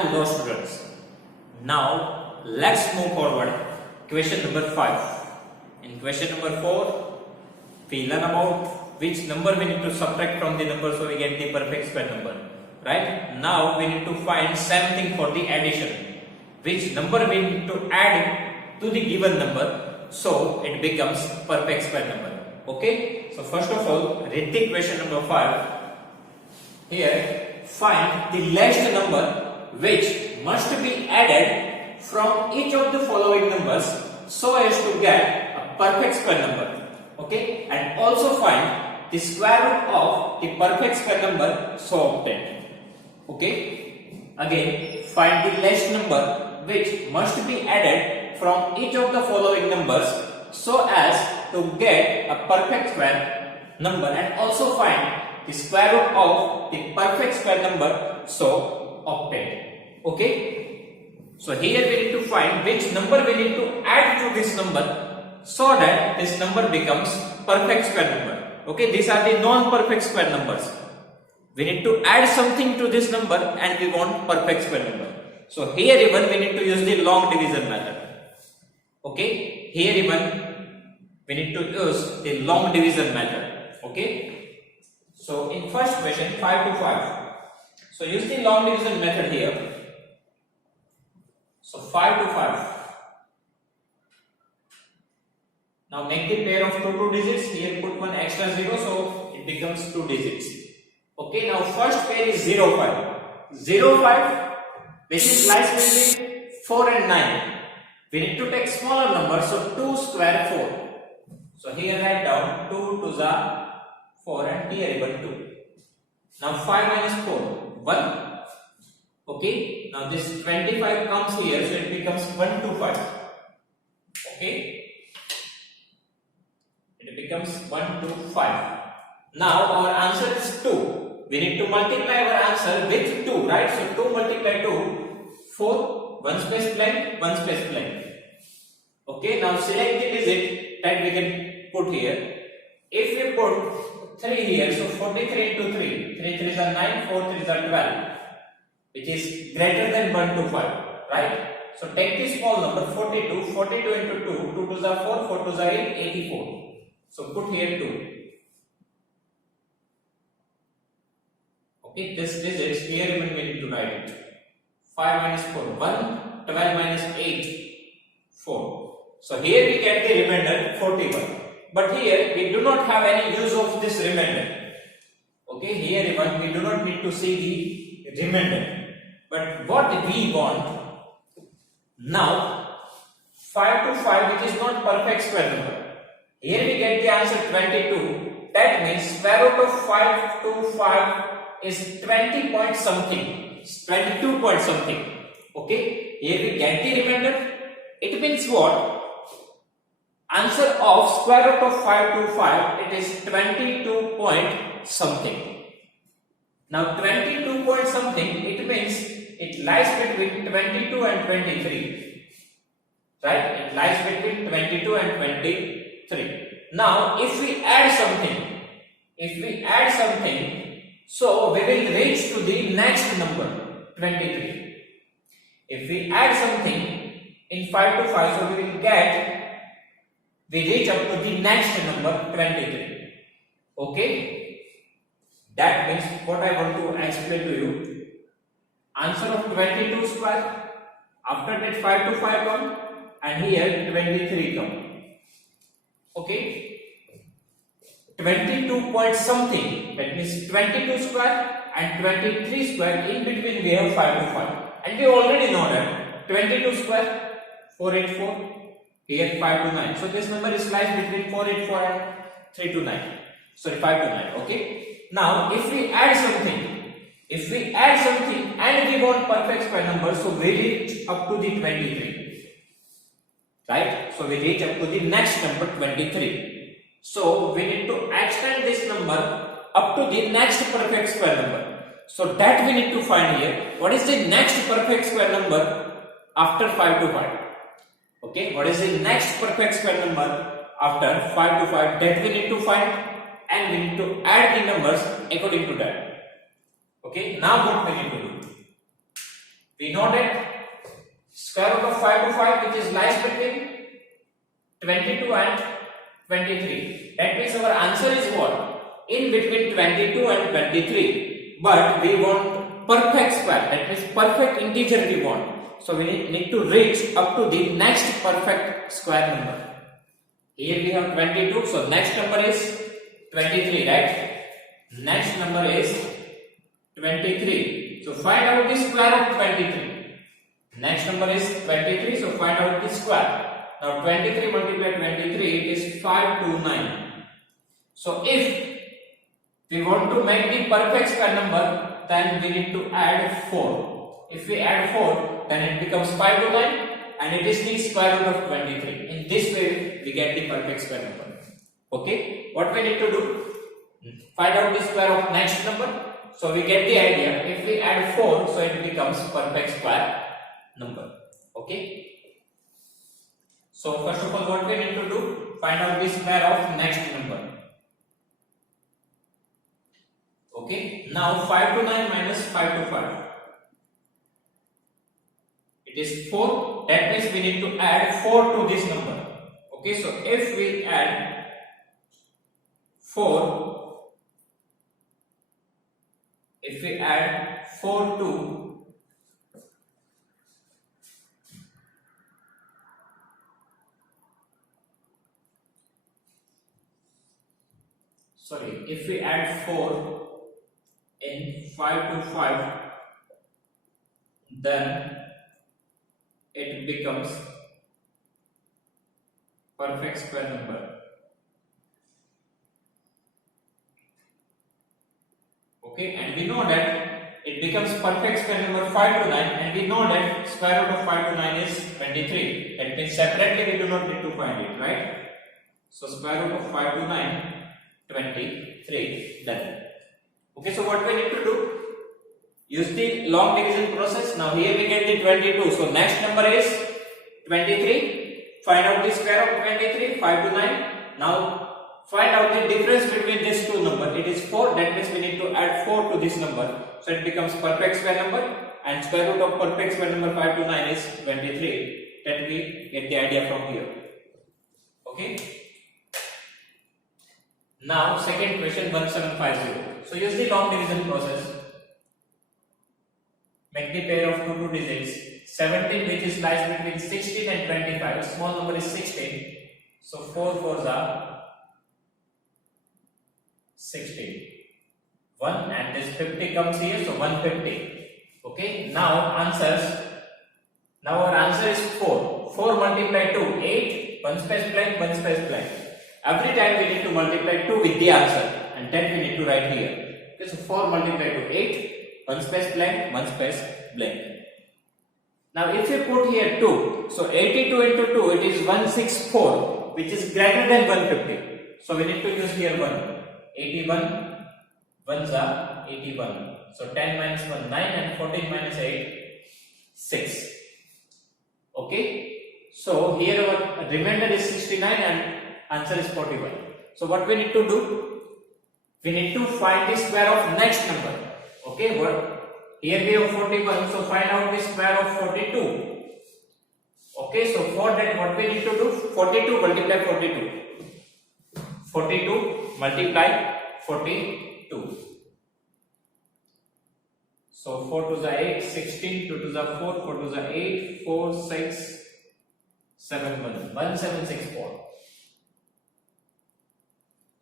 Hello students. Now let's move forward. Question number 5. In question number 4, we learn about which number we need to subtract from the number so we get the perfect square number. Right? Now we need to find same thing for the addition. Which number we need to add to the given number so it becomes perfect square number. Okay? So first of all, read the question number 5. Here, find the last number which must be added from each of the following numbers so as to get a perfect square number. Okay, and also find the square root of the perfect square number so obtained. Okay, again find the last number which must be added from each of the following numbers so as to get a perfect square number, and also find the square root of the perfect square number so obtained. Okay, so here we need to find which number we need to add to this number so that this number becomes perfect square number. Okay, these are the non-perfect square numbers. We need to add something to this number and we want perfect square number. So here even we need to use the long division method. Okay, here even we need to use the long division method. Okay. So in first question 5 to 5. So use the long division method here. So 5 to 5. Now make the pair of two digits. Here put one extra 0 so it becomes 2 digits. Okay, now first pair is 0 5. 0 5 which is lies between 4 and 9. We need to take smaller number, so 2 square 4. So here write down 2 to the 4 and here even 2. Now 5 minus 4, 1. Okay, now this 25 comes here, so it becomes 1 to 5. Okay, it becomes 1 to 5. Now our answer is 2. We need to multiply our answer with 2, right? So 2 multiply 2, 4, 1 space blank, 1 space blank. Okay, now select the digit that we can put here. If we put 3 here, so 43 into 3, 3 3s are 9, 4 3s are 12, which is greater than 1 to 5, right? So take the small number 42, 42 into 2, 2 2s are 4, 4 2s are 8, 84. So put here 2. Okay, this digits here even we need to write it. 5 minus 4, 1, 12 minus 8, 4. So here we get the remainder 41. But here we do not have any use of this remainder. Okay, here even we do not need to see the remainder. But what we want now, 5 to 5 which is not perfect square number. Here we get the answer 22. That means square root of 5 to 5 is 20 point something, 22 point something. Okay, here we get the remainder. It means what? Answer of square root of 5 to 5, it is 22 point something. Now 22 point something, it means it lies between 22 and 23. Right? It lies between 22 and 23. Now if we add something, so we will reach to the next number 23. If we add something in 5 to 5, so we reach up to the next number 23. Okay, that means what I want to explain to you, answer of 22 square, after that 5 to 5 come and here 23 come. Okay, 22 point something, that means 22 square and 23 square, in between we have 5 to 5, and we already know that 22 square 484, here 5 to 9. So this number is lies between 484 and 3 to 9. Sorry, 5 to 9. Okay. Now if we add something and we want perfect square number, so we reach up to the 23. Right? So we reach up to the next number 23. So we need to extend this number up to the next perfect square number. So that we need to find here. What is the next perfect square number after 5 to 5? Okay, what is the next perfect square number after 5 to 5? That we need to find, and we need to add the numbers according to that. Okay, now what we need to do? We know that square root of 5 to 5, which is lies between 22 and 23. That means our answer is what? In between 22 and 23. But we want perfect square. That means perfect integer we want. So we need to reach up to the next perfect square number. Here we have 22. So next number is 23, right? Next number is 23. So find out the square of 23. Next number is 23. So find out the square. Now 23 multiplied 23, it is 529. So if we want to make the perfect square number, then we need to add 4. If we add 4, then it becomes 529 and it is the square root of 23. In this way, we get the perfect square number. Okay, what we need to do? Find out the square of next number. So we get the idea. If we add 4, so it becomes perfect square number. Okay. So first of all, what we need to do? Find out the square of next number. Okay. Now 5 to 9 minus 5 to 5. It is 4. That means we need to add 4 to this number. Okay. So if we add 4, if we add 4 to if we add 4 in 5 to 5, then it becomes perfect square number. Okay, and we know that it becomes perfect square number 5 to 9, and we know that square root of 5 to 9 is 23. That means separately we do not need to find it, right? So square root of 5 to 9, 23, done. Okay, so what we need to do? Use the long division process. Now here we get the 22. So next number is 23. Find out the square of 23, 5 to 9. Now find out the difference between these two numbers. It is 4. That means we need to add 4 to this number. So it becomes perfect square number. And square root of perfect square number 5 to 9 is 23. That we get the idea from here. Okay. Now second question 1750. So use the long division process. Make the pair of two digits. 17, which is lies between 16 and 25. Small number is 16. So 4 4s are 16. 1 and this 50 comes here. So 150. Okay. Now answers. Now our answer is 4. 4 multiplied 2, 8. 1 space blank, 1 space blank. Every time we need to multiply 2 with the answer, and then we need to write here. Okay, so 4 multiplied to 8, 1 space blank, 1 space blank. Now if you put here 2, so 82 into 2, it is 164, which is greater than 150. So we need to use here 1. 81, 1s are 81. So 10 minus 1, 9, and 14 minus 8, 6. Okay, so here our remainder is 69 and answer is 41. So what we need to do? We need to find the square of next number. Okay, what? Here we have 41, so find out the square of 42. Okay, so for that what we need to do? 42 multiply 42. 42 multiply 42. So 4 to the 8, 16, 2 to the 4, 4 to the 8, 4, 6, 7, 1, 1764.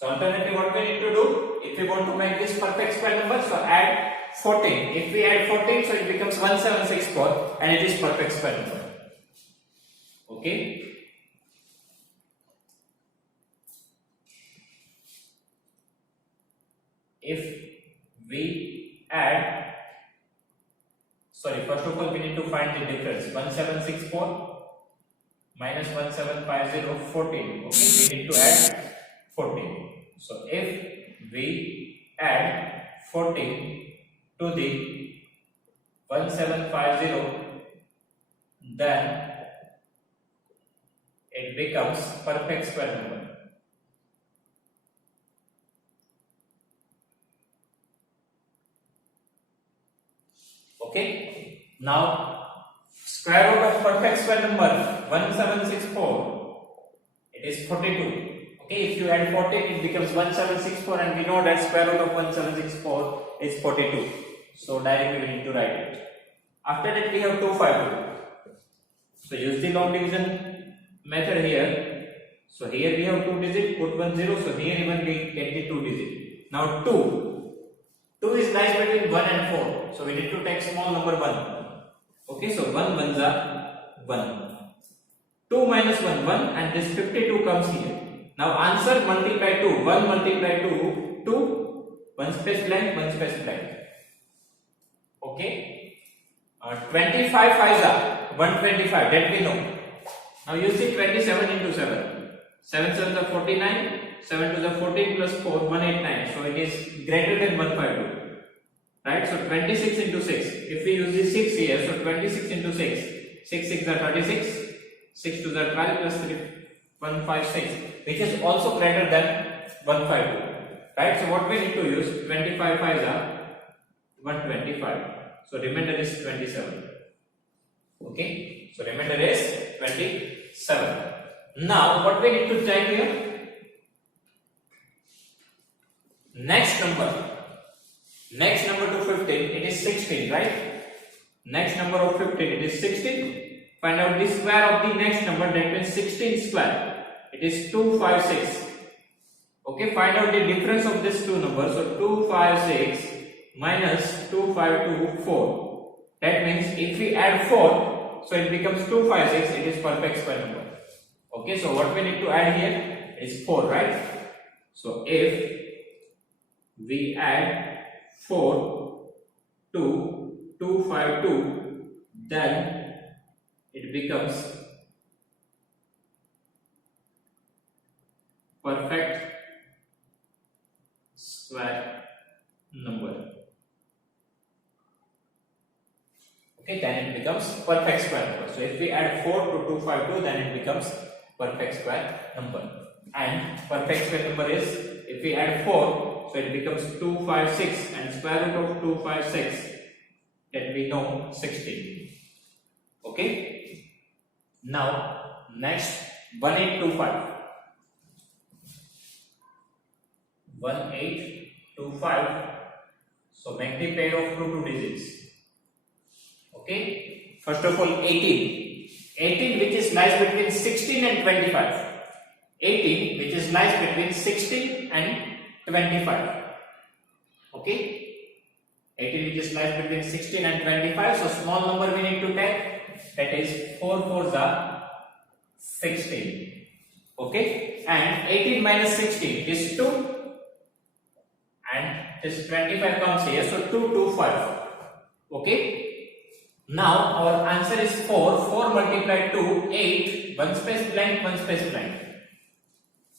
So alternatively what we need to do, if we want to make this perfect square number, so add 14. If we add 14, so it becomes 1764 and it is perfect square number. Okay. If we add, first of all we need to find the difference. 1764 minus 1750, 14. Okay, we need to add 14. So if we add 14 to the 1750, then it becomes perfect square number. Okay. Now square root of perfect square number 1764, it is 42. Okay, if you add 14 it becomes 1764, and we know that square root of 1764 is 42. So directly we need to write it. After that we have 252. So use the long division method here. So here we have 2 digit, put 1 0, so here even we get the 2 digit. Now 2 is lies between 1 and 4, so we need to take small number 1. Okay, so 1 ones are 1. 2 minus 1 1, and this 52 comes here. Now answer multiply 2. 1 multiply 2 2, 1 space blank, 1 space blank. Okay, 25 5s are 125, that we know. Now you see 27 into 7. 7 7 are 49, 7 2 are 14 plus 4 189. So it is greater than 152. Right? So 26 into 6. If we use the 6 here, so 26 into 6. 6 6 are 36. 6 2 are 12 plus 3 156, which is also greater than 152. Right? So what we need to use, 25 5s are 125. So remainder is 27. Okay? So remainder is 27. Now what we need to check here? Next number to 15, it is 16, right? Next number of 15, it is 16. Find out the square of the next number, that means 16 square. It is 256. Okay, find out the difference of these two numbers. So 256 minus 252 4. That means if we add 4, so it becomes 256. It is perfect square number. Okay, so what we need to add here is 4, right? So if we add 4 to 252, then it becomes perfect square number. Okay, then it becomes perfect square number. So if we add 4 to 252, then it becomes perfect square number. And perfect square number is, if we add 4, so it becomes 256, and square root of 256, that we know 16. Okay. Now next 1825. 1825. So make the pair of two digits. Okay. First of all 18 which is lies between 16 and 25. 18 which is lies between 16 and 25. Okay. 18 which is lies between 16 and 25. So small number we need to take, that is 4 4s are 16. Okay, and 18 minus 16 is 2, and this 25 comes here, so 2 2 5. Okay, now our answer is 4. 4 multiplied 2 8, 1 space blank, 1 space blank.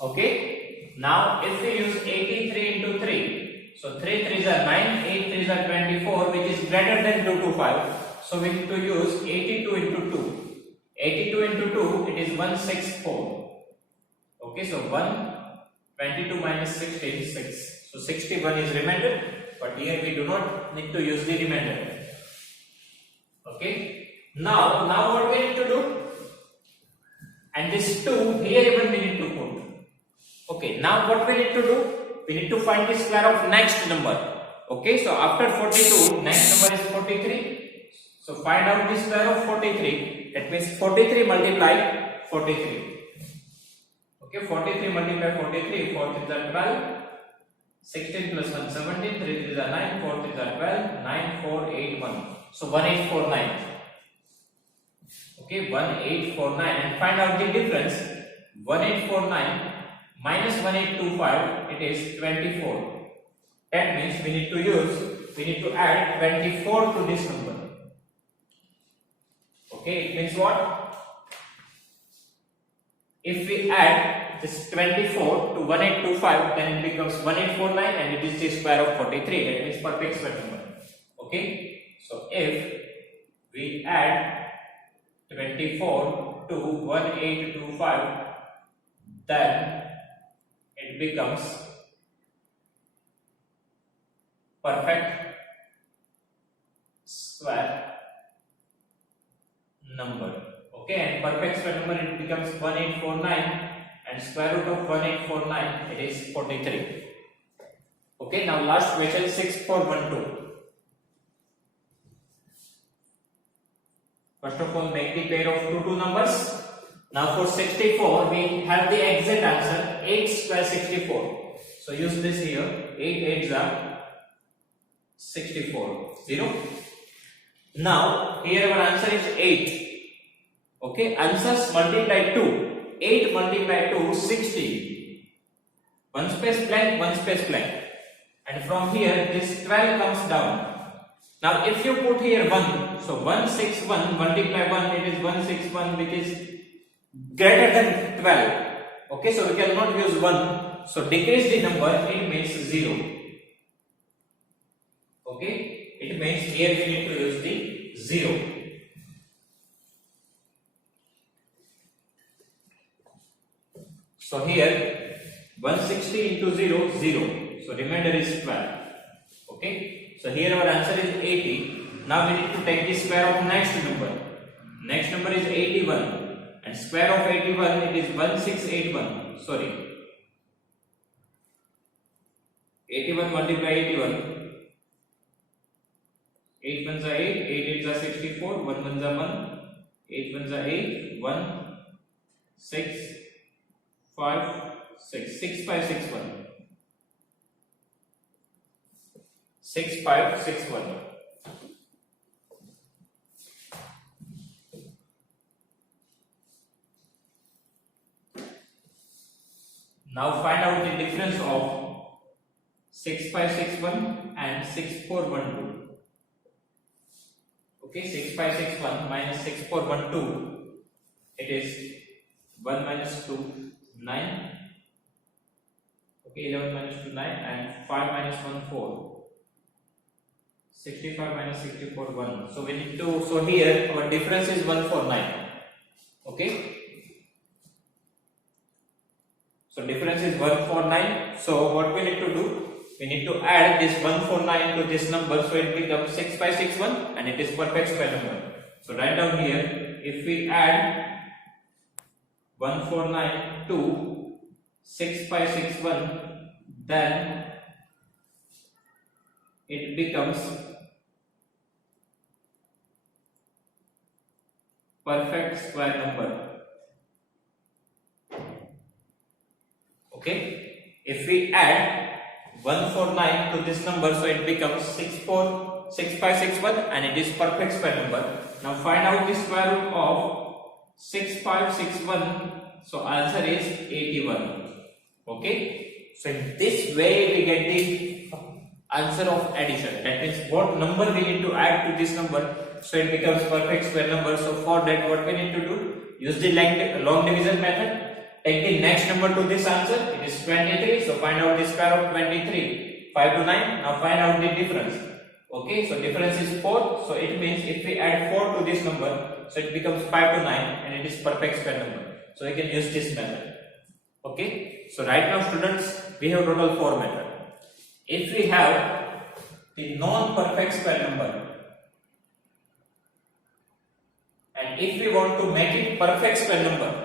Okay, now if we use 83 into 3, so 3 3s are 9, 8 3s are 24, which is greater than 2 2 5. So we need to use 82 into 2. 82 into 2, it is 164. Okay, so 122 minus 16 is 6. So 61 is remainder, but here we do not need to use the remainder. Okay, now what we need to do? And this 2 here even we need to put. Okay, now what we need to do? We need to find the square of next number. Okay, so after 42, next number is 43. So find out the square of 43. That means 43 multiply 43. Okay, 43 multiply 43. 4 3s are 12. 16 plus 1 17. 3 3s are 9. 4 3s are 12. 9 4 8 1. So 1849. Okay, 1849, and find out the difference. 1849 minus 1825. It is 24. That means we need to add 24 to this number. Okay, it means what? If we add this 24 to 1825, then it becomes 1849, and it is the square of 43. That means perfect square number. Okay, so if we add 24 to 1825, then it becomes perfect square number. Okay, and perfect square number it becomes 1849, and square root of 1849 it is 43. Okay, now last question 6412. First of all, make the pair of two numbers. Now for 64 we have the exact answer 8 square 64. So use this here. 8 8s are 64. 0. Now here our answer is 8. Okay, answers multiply 2. 8 multiply 2 60. One space blank, one space blank. And from here this 12 comes down. Now if you put here 1, so 161 multiply 1, it is 161 which is greater than 12. Okay, so we cannot use 1. So decrease the number, it means 0. Okay, it means here we need to use the 0. So here 160 into 0, 0. So remainder is 12. Okay, so here our answer is 80. Now we need to take the square of next number. Next number is 81. And square of 81 it is 1681. Sorry. 81 multiply 81. 8 ones are 8, 8 8s are 64, 1 ones are 1, 8 ones are 8, 1, 6, 5, 6, 6 5 6 1. 6 5 6 1. Now find out the difference of 6561 and 6412. Okay, 6561 minus 6412, it is 1 minus 2, 9. Okay, 11 minus 2, 9, and 5 minus 1, 4. 65 minus 64, 1. So we need to, so here our difference is 149. Okay. So difference is 149. So what we need to do? We need to add this 149 to this number, so it becomes 6561 and it is perfect square number. So write down here, if we add 149 to 6561, then it becomes perfect square number. Okay, if we add 149 to this number, so it becomes 6561 and it is perfect square number. Now find out the square root of 6561. So answer is 81. Okay, so in this way we get the answer of addition. That means what number we need to add to this number, so it becomes perfect square number. So for that what we need to do? Use the long division method. Take the next number to this answer, it is 23. So find out the square of 23. 5 to 9. Now find out the difference. Okay, so difference is 4. So it means if we add 4 to this number, so it becomes 5 to 9 and it is perfect square number. So we can use this method. Okay, so right now students, we have total 4 methods. If we have the non-perfect square number, and if we want to make it perfect square number,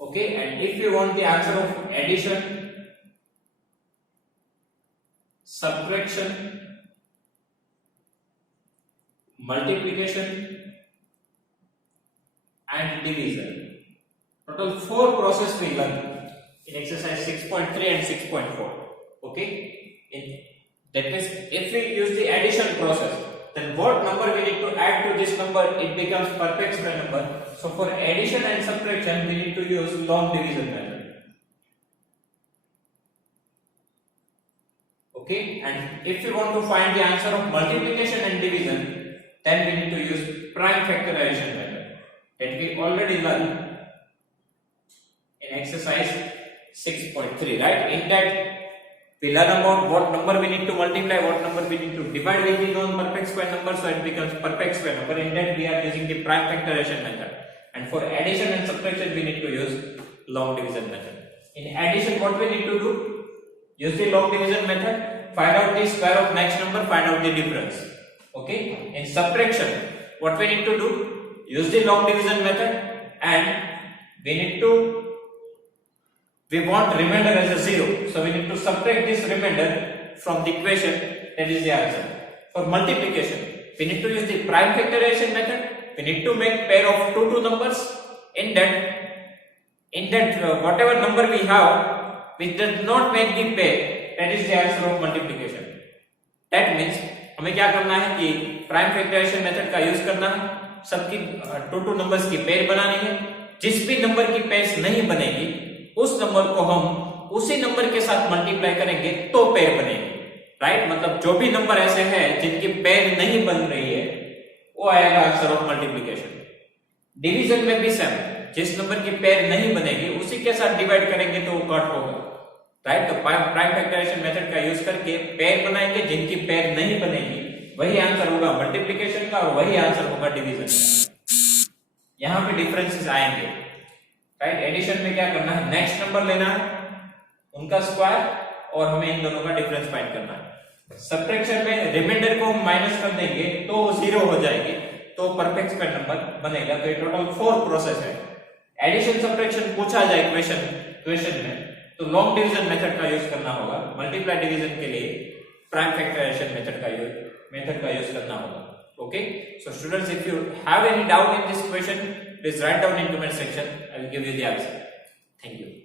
okay, and if you want the answer of addition, subtraction, multiplication and division, total 4 process we learn in exercise 6.3 and 6.4. Okay, that means if we use the addition process, then what number we need to add to this number, it becomes perfect square number. So for addition and subtraction, we need to use long division method. Okay, and if we want to find the answer of multiplication and division, then we need to use prime factorization method that we already learned in exercise 6.3, right? In that we learn about what number we need to multiply, what number we need to divide with the non-perfect square number, so it becomes perfect square number. In that we are using the prime factorization method. And for addition and subtraction, we need to use long division method. In addition, what we need to do? Use the long division method, find out the square of next number, find out the difference. Okay. In subtraction, what we need to do? use the long division method and we want remainder as a 0, so we need to subtract this remainder from the equation. That is the answer. For multiplication, we need to use the prime factorization method. We need to make pair of two numbers. In that whatever number we have which does not make the pair, that is the answer of multiplication. That means हमें क्या करना है कि prime factorisation method का use करना है, सबकी two numbers की पेयर बनानी है. जिस भी नंबर की पेयर नहीं बनेगी उस नंबर को हम उसी नंबर के साथ मल्टीप्लाई करेंगे तो पेयर बनेगी. राइट, मतलब जो भी नंबर ऐसे हैं जिनकी पेयर नहीं बन रही है वो आएगा आंसर ऑफ मल्टीप्लिकेशन. डिवीजन में भी सेम, जिस नंबर की पेयर नहीं बनेगी उसी के साथ डिवाइड करेंगे तो वो कट होगा. राइट, तो प्राइम फैक्टराइजेशन मेथड का यूज करके पेयर बनाएंगे, जिनकी पेयर नहीं बनेगी वही आंसर होगा मल्टीप्लिकेशन का और वही आंसर होगा डिवीजन. यहां पे डिफरेंसेस आएंगे. राइट, एडिशन में क्या करना है, नेक्स्ट नंबर लेना है, उनका स्क्वायर और हमें इन दोनों का डिफरेंस फाइंड करना है. सब्ट्रैक्शन में रिमाइंडर को हम माइनस कर देंगे तो 0 हो जाएगी, तो परफेक्ट स्क्वायर नंबर बनेगा. तो ये टोटल 4 प्रोसेस है. एडिशन सब्ट्रैक्शन पूछा जाए क्वेश्चन में तो लॉन्ग डिवीजन मेथड का यूज करना होगा. मल्टीप्लाई डिवीजन के लिए प्राइम फैक्टराइजेशन मेथड का यूज करना होगा. Okay, so students, if you have any doubt in this question, please write down in comment section. I will give you the answer. Thank you.